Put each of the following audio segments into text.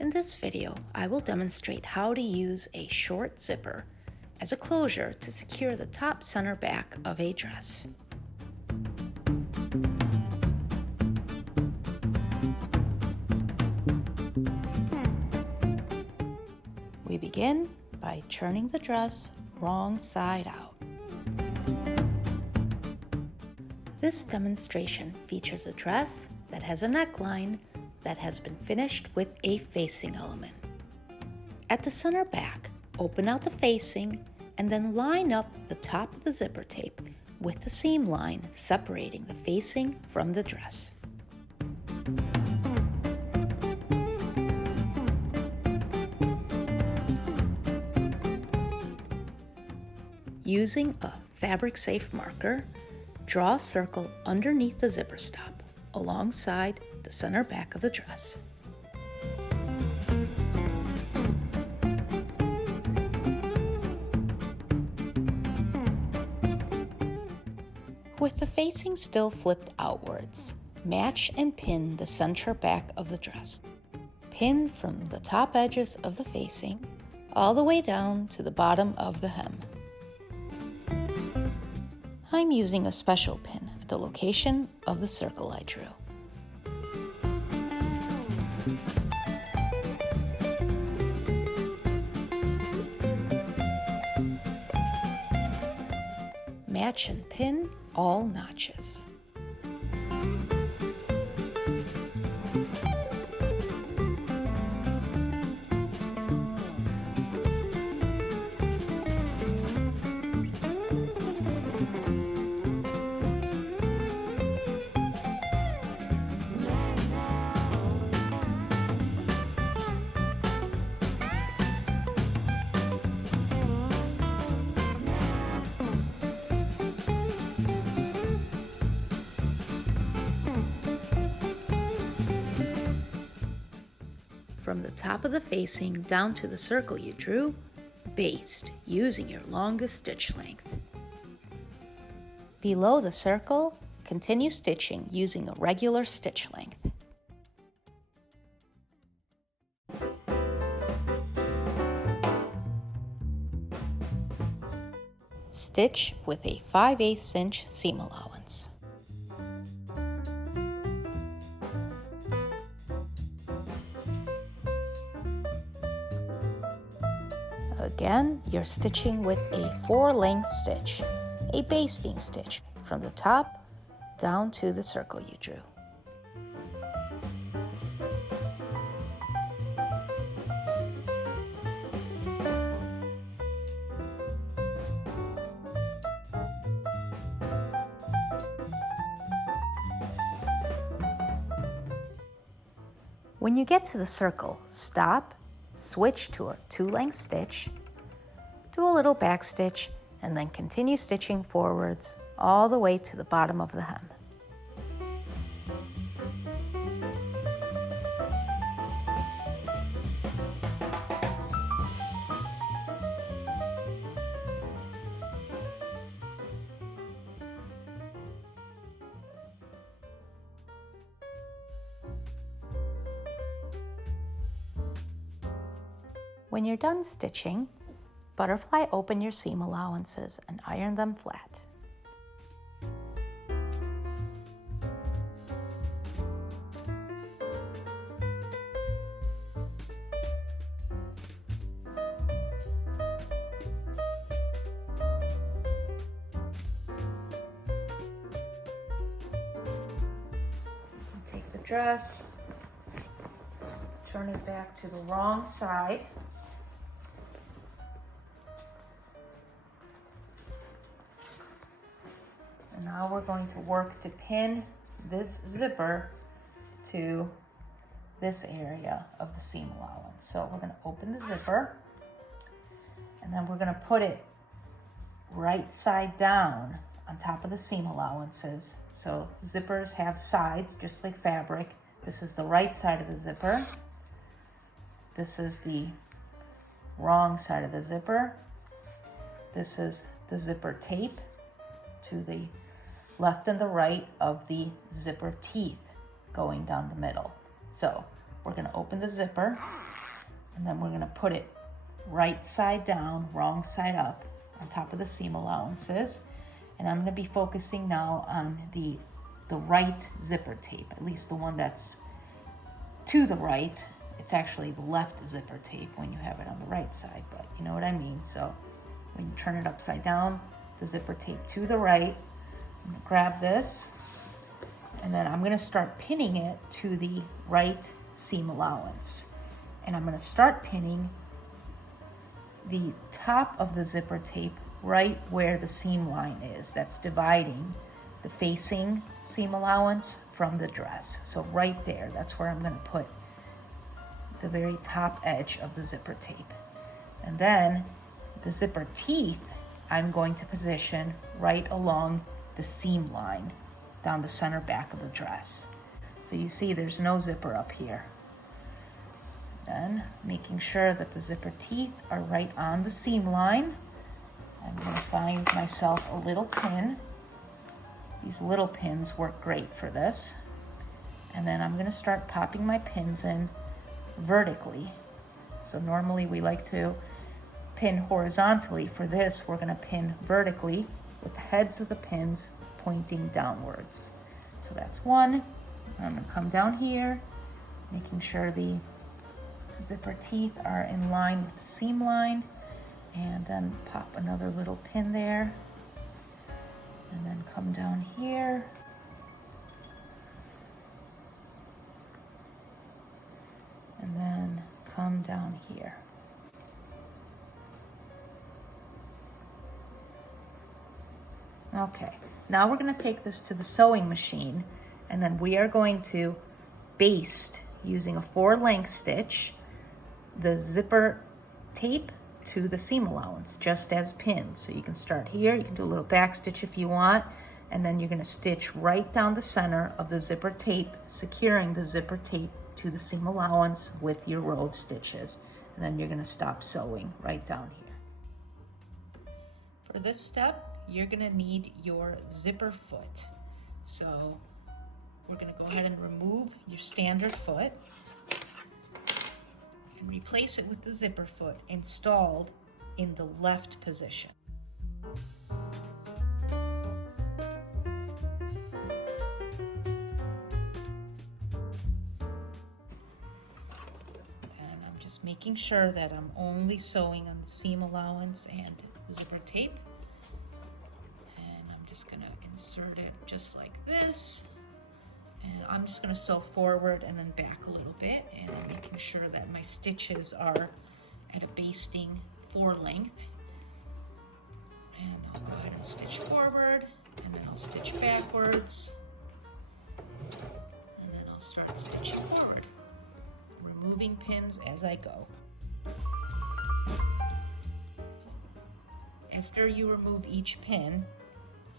In this video, I will demonstrate how to use a short zipper as a closure to secure the top center back of a dress. We begin by turning the dress wrong side out. This demonstration features a dress that has a neckline that has been finished with a facing element. At the center back, open out the facing and then line up the top of the zipper tape with the seam line separating the facing from the dress. Using a fabric-safe marker, draw a circle underneath the zipper stop alongside the center back of the dress. With the facing still flipped outwards, match and pin the center back of the dress. Pin from the top edges of the facing all the way down to the bottom of the hem. I'm using a special pin at the location of the circle I drew. Match and pin all notches. From the top of the facing down to the circle you drew, baste using your longest stitch length. Below the circle, continue stitching using a regular stitch length. Stitch with a 5/8 inch seam allowance. Again, you're stitching with a 4-length stitch, a basting stitch from the top down to the circle you drew. When you get to the circle, stop, switch to a 2-length stitch, do a little back stitch, and then continue stitching forwards all the way to the bottom of the hem. When you're done stitching, butterfly open your seam allowances and iron them flat. Take the dress, turn it back to the wrong side. And now we're going to work to pin this zipper to this area of the seam allowance. So we're going to open the zipper and then we're going to put it right side down on top of the seam allowances. So zippers have sides just like fabric. This is the right side of the zipper. This is the wrong side of the zipper. This is the zipper tape to the left and the right of the zipper teeth going down the middle. So we're gonna open the zipper, and then we're gonna put it right side down, wrong side up, on top of the seam allowances. And I'm gonna be focusing now on the right zipper tape, at least the one that's to the right. It's actually the left zipper tape when you have it on the right side, but you know what I mean. So when you turn it upside down, the zipper tape to the right. I'm gonna grab this, and then I'm gonna start pinning it to the right seam allowance. And I'm gonna start pinning the top of the zipper tape right where the seam line is. That's dividing the facing seam allowance from the dress. So right there, that's where I'm gonna put the very top edge of the zipper tape. And then the zipper teeth, I'm going to position right along the seam line down the center back of the dress. So you see there's no zipper up here. Then making sure that the zipper teeth are right on the seam line, I'm going to find myself a little pin. These little pins work great for this. And then I'm going to start popping my pins in vertically. So normally we like to pin horizontally. For this, we're going to pin vertically with the heads of the pins pointing downwards. So that's one. I'm going to come down here, making sure the zipper teeth are in line with the seam line, and then pop another little pin there, and then come down here, and then come down here. Okay, now we're going to take this to the sewing machine, and then we are going to baste using a 4-length stitch the zipper tape to the seam allowance, just as pinned. So you can start here, you can do a little back stitch if you want, and then you're going to stitch right down the center of the zipper tape, securing the zipper tape to the seam allowance with your row of stitches. And then you're going to stop sewing right down here. For this step, you're going to need your zipper foot. So we're going to go ahead and remove your standard foot and replace it with the zipper foot installed in the left position. And I'm just making sure that I'm only sewing on the seam allowance and zipper tape. And I'm just going to insert it just like this. And I'm just going to sew forward and then back a little bit, and I'm making sure that my stitches are at a basting 4 length. And I'll go ahead and stitch forward, and then I'll stitch backwards, and then I'll start stitching forward, removing pins as I go. After you remove each pin,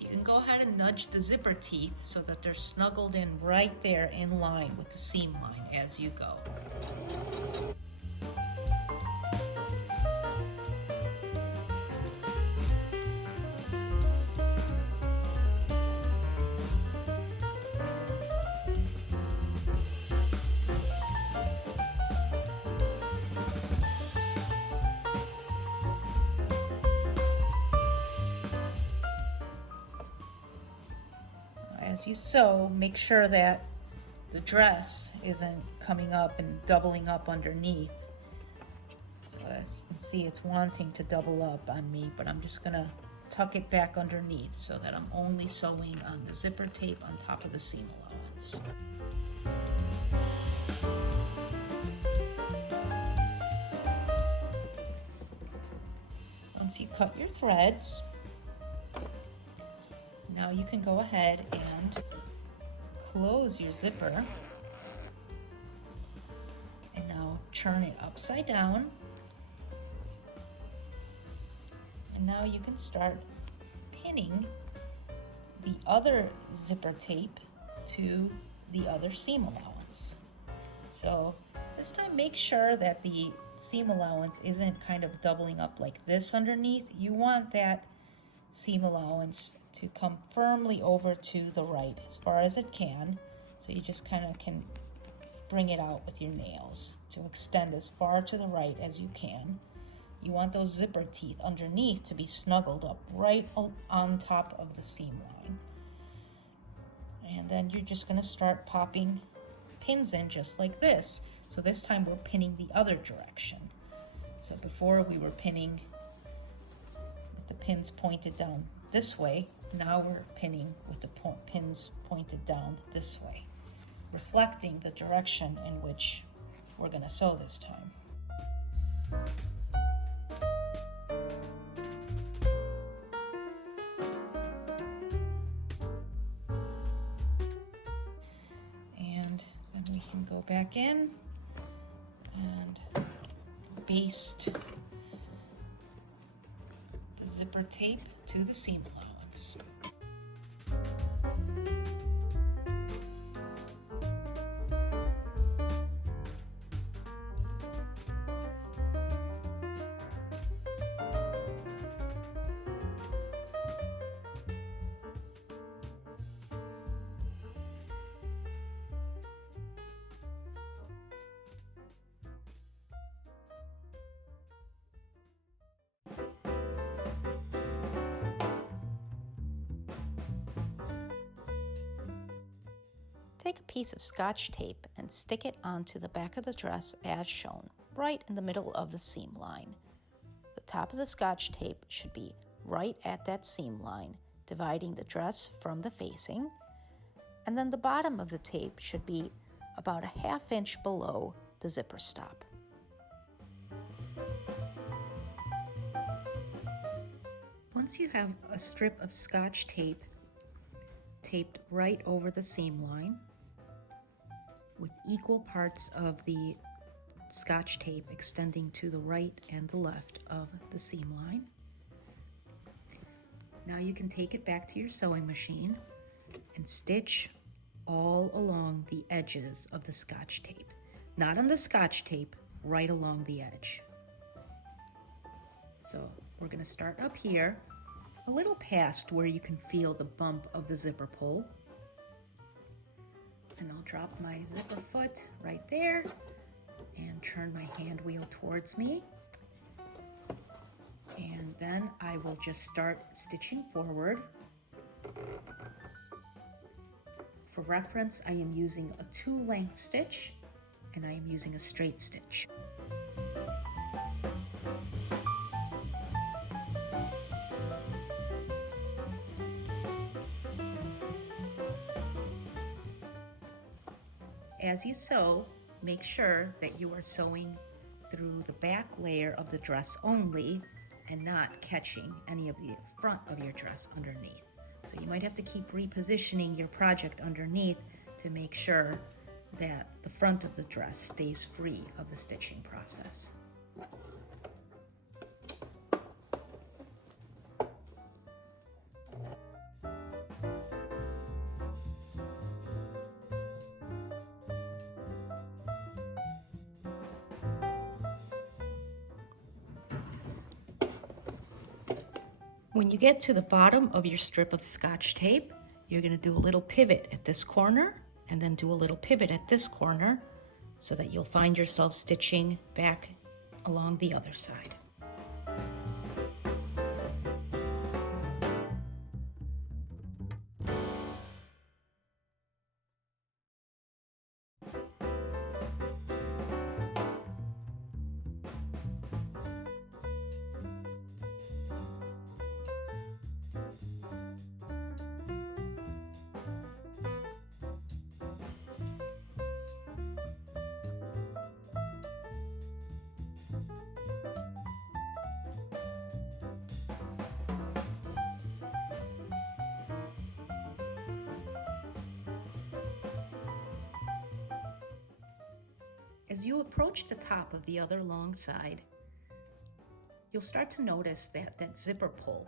you can go ahead and nudge the zipper teeth so that they're snuggled in right there in line with the seam line as you go. As you sew, make sure that the dress isn't coming up and doubling up underneath. So as you can see, it's wanting to double up on me, but I'm just gonna tuck it back underneath so that I'm only sewing on the zipper tape on top of the seam allowance. Once you cut your threads, now you can go ahead and close your zipper, and now turn it upside down, and now you can start pinning the other zipper tape to the other seam allowance. So this time make sure that the seam allowance isn't kind of doubling up like this underneath. You want that seam allowance to come firmly over to the right as far as it can. So you just kind of can bring it out with your nails to extend as far to the right as you can. You want those zipper teeth underneath to be snuggled up right on top of the seam line. And then you're just going to start popping pins in just like this. So this time we're pinning the other direction. So before we were pinning with the pins pointed down this way, now we're pinning with the pins pointed down this way, reflecting the direction in which we're going to sew this time. And then we can go back in and baste the zipper tape to the seam allowance. Take a piece of Scotch tape and stick it onto the back of the dress as shown, right in the middle of the seam line. The top of the Scotch tape should be right at that seam line, dividing the dress from the facing, and then the bottom of the tape should be about a ½ inch below the zipper stop. Once you have a strip of Scotch tape taped right over the seam line, with equal parts of the Scotch tape extending to the right and the left of the seam line. Now you can take it back to your sewing machine and stitch all along the edges of the Scotch tape. Not on the Scotch tape, right along the edge. So we're going to start up here, a little past where you can feel the bump of the zipper pull. And I'll drop my zipper foot right there and turn my hand wheel towards me. And then I will just start stitching forward. For reference, I am using a 2-length stitch and I am using a straight stitch. As you sew, make sure that you are sewing through the back layer of the dress only and not catching any of the front of your dress underneath. So you might have to keep repositioning your project underneath to make sure that the front of the dress stays free of the stitching process. When you get to the bottom of your strip of Scotch tape, you're going to do a little pivot at this corner and then do a little pivot at this corner so that you'll find yourself stitching back along the other side. As you approach the top of the other long side, you'll start to notice that that zipper pull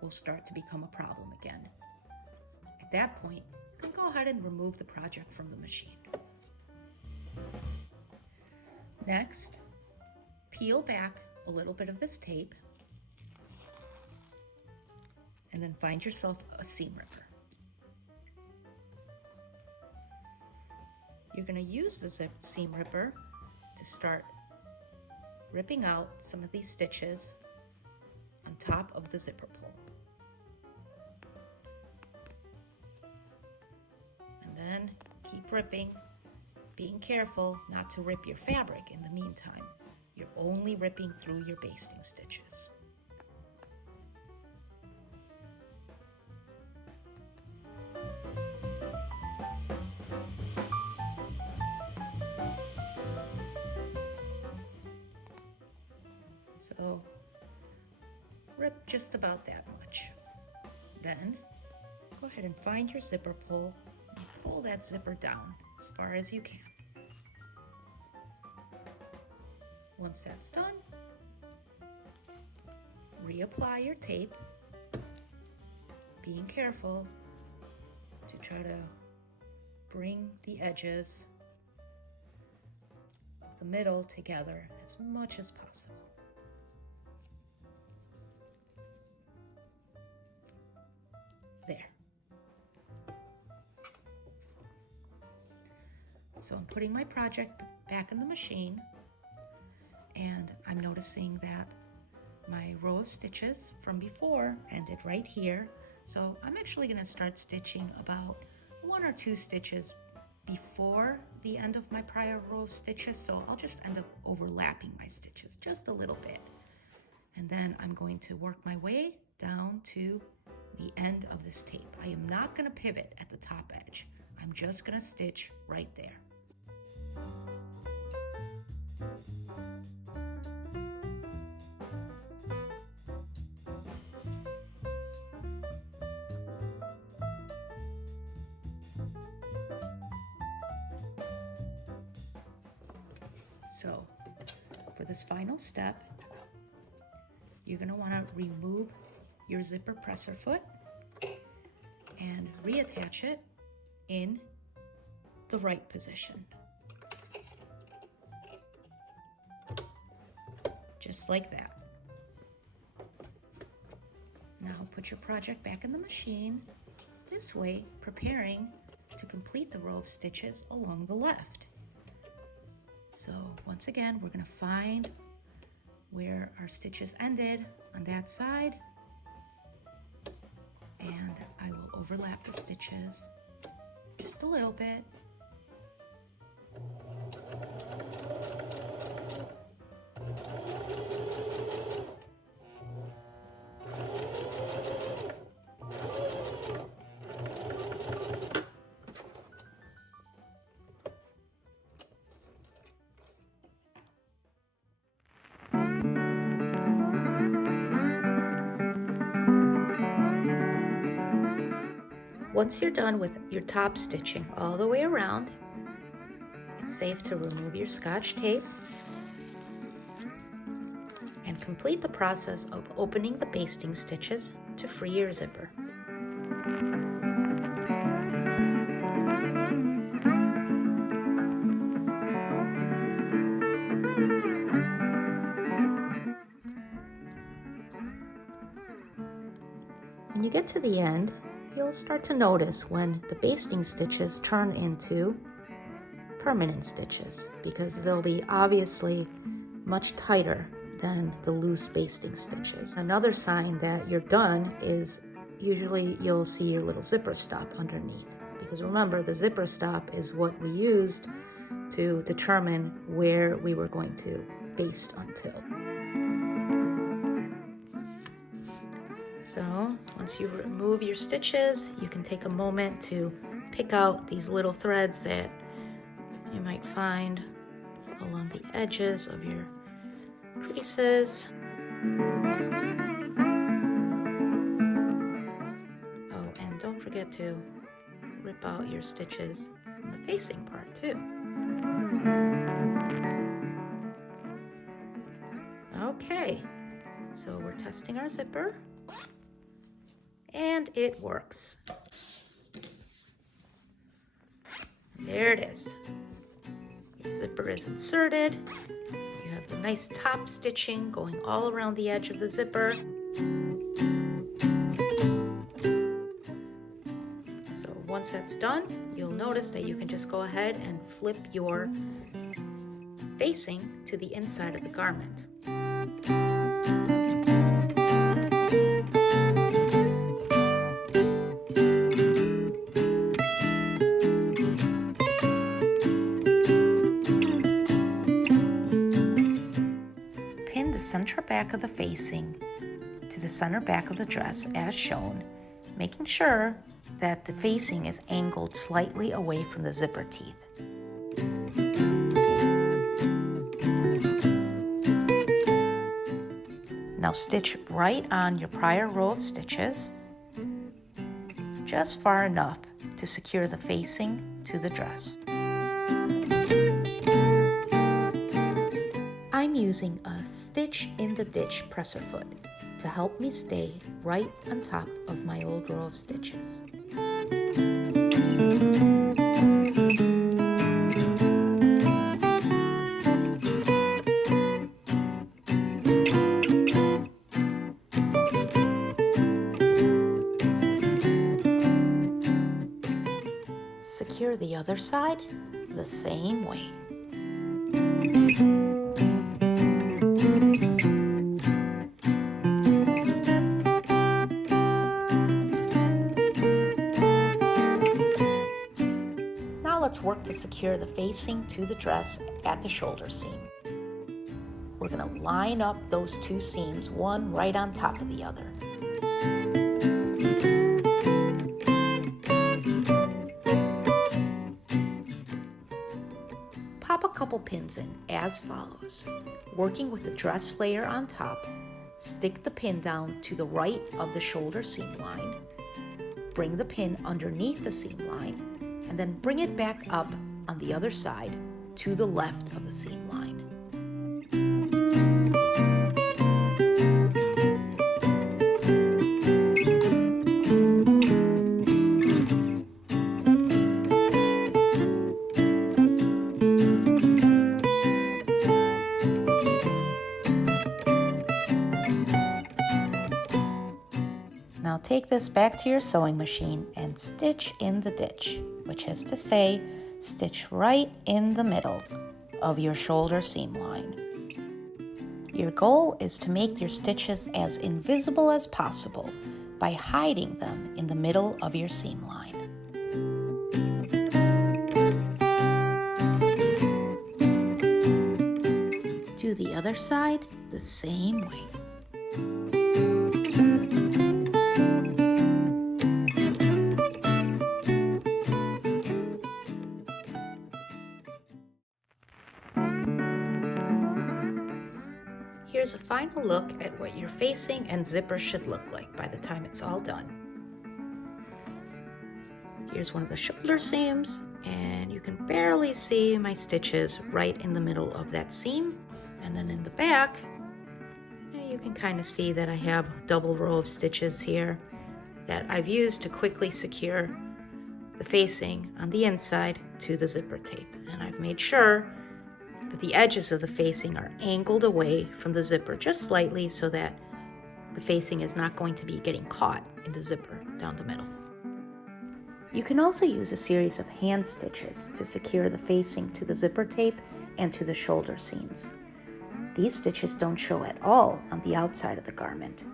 will start to become a problem again. At that point, you can go ahead and remove the project from the machine. Next, peel back a little bit of this tape and then find yourself a seam ripper. you're going to use the seam ripper to start ripping out some of these stitches on top of the zipper pull. And then keep ripping, being careful not to rip your fabric in the meantime. You're only ripping through your basting stitches. So rip just about that much. Then go ahead and find your zipper pull and pull that zipper down as far as you can. Once that's done, reapply your tape, being careful to try to bring the edges, the middle together as much as possible. There. So I'm putting my project back in the machine, and I'm noticing that my row of stitches from before ended right here. So I'm actually going to start stitching about 1 or 2 stitches before the end of my prior row of stitches. So I'll just end up overlapping my stitches just a little bit. And then I'm going to work my way down to the end of this tape. I am not going to pivot at the top edge. I'm just going to stitch right there. So for this final step, you're going to want to remove your zipper presser foot and reattach it in the right position. Just like that. Now put your project back in the machine, this way preparing to complete the row of stitches along the left. So once again, we're going to find where our stitches ended on that side, and I will overlap the stitches just a little bit. Once you're done with your top stitching all the way around, it's safe to remove your Scotch tape and complete the process of opening the basting stitches to free your zipper. When you get to the end, you'll start to notice when the basting stitches turn into permanent stitches, because they'll be obviously much tighter than the loose basting stitches. Another sign that you're done is usually you'll see your little zipper stop underneath, because remember, the zipper stop is what we used to determine where we were going to baste until. So once you remove your stitches, you can take a moment to pick out these little threads that you might find along the edges of your creases. Oh, and don't forget to rip out your stitches in the facing part too. Okay, so we're testing our zipper. And it works. There it is. Your zipper is inserted. You have the nice top stitching going all around the edge of the zipper. So once that's done, you'll notice that you can just go ahead and flip your facing to the inside of the garment. Pin the center back of the facing to the center back of the dress as shown, making sure that the facing is angled slightly away from the zipper teeth. Now stitch right on your prior row of stitches, just far enough to secure the facing to the dress. I'm using a stitch in the ditch presser foot to help me stay right on top of my old row of stitches. Secure the other side the same way. Now let's work to secure the facing to the dress at the shoulder seam. We're going to line up those two seams, one right on top of the other. Pop a couple pins in as follows. Working with the dress layer on top, stick the pin down to the right of the shoulder seam line, bring the pin underneath the seam line, and then bring it back up on the other side to the left of the seam line. Now take this back to your sewing machine and stitch in the ditch, which is to say, stitch right in the middle of your shoulder seam line. Your goal is to make your stitches as invisible as possible by hiding them in the middle of your seam line. Do the other side the same way. Here's a final look at what your facing and zipper should look like by the time it's all done. Here's one of the shoulder seams, and you can barely see my stitches right in the middle of that seam. And then in the back, you can kind of see that I have a double row of stitches here that I've used to quickly secure the facing on the inside to the zipper tape. And I've made sure that the edges of the facing are angled away from the zipper just slightly so that the facing is not going to be getting caught in the zipper down the middle. You can also use a series of hand stitches to secure the facing to the zipper tape and to the shoulder seams. These stitches don't show at all on the outside of the garment.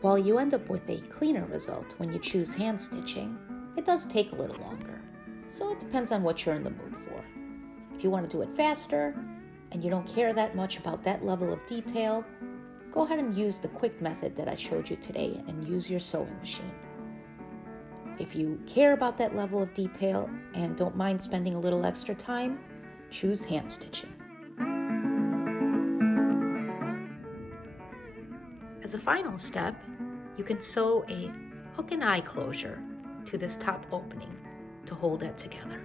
While you end up with a cleaner result when you choose hand stitching, it does take a little longer. So it depends on what you're in the mood for. If you want to do it faster and you don't care that much about that level of detail, go ahead and use the quick method that I showed you today and use your sewing machine. If you care about that level of detail and don't mind spending a little extra time, choose hand stitching. As a final step, you can sew a hook and eye closure to this top opening to hold it together.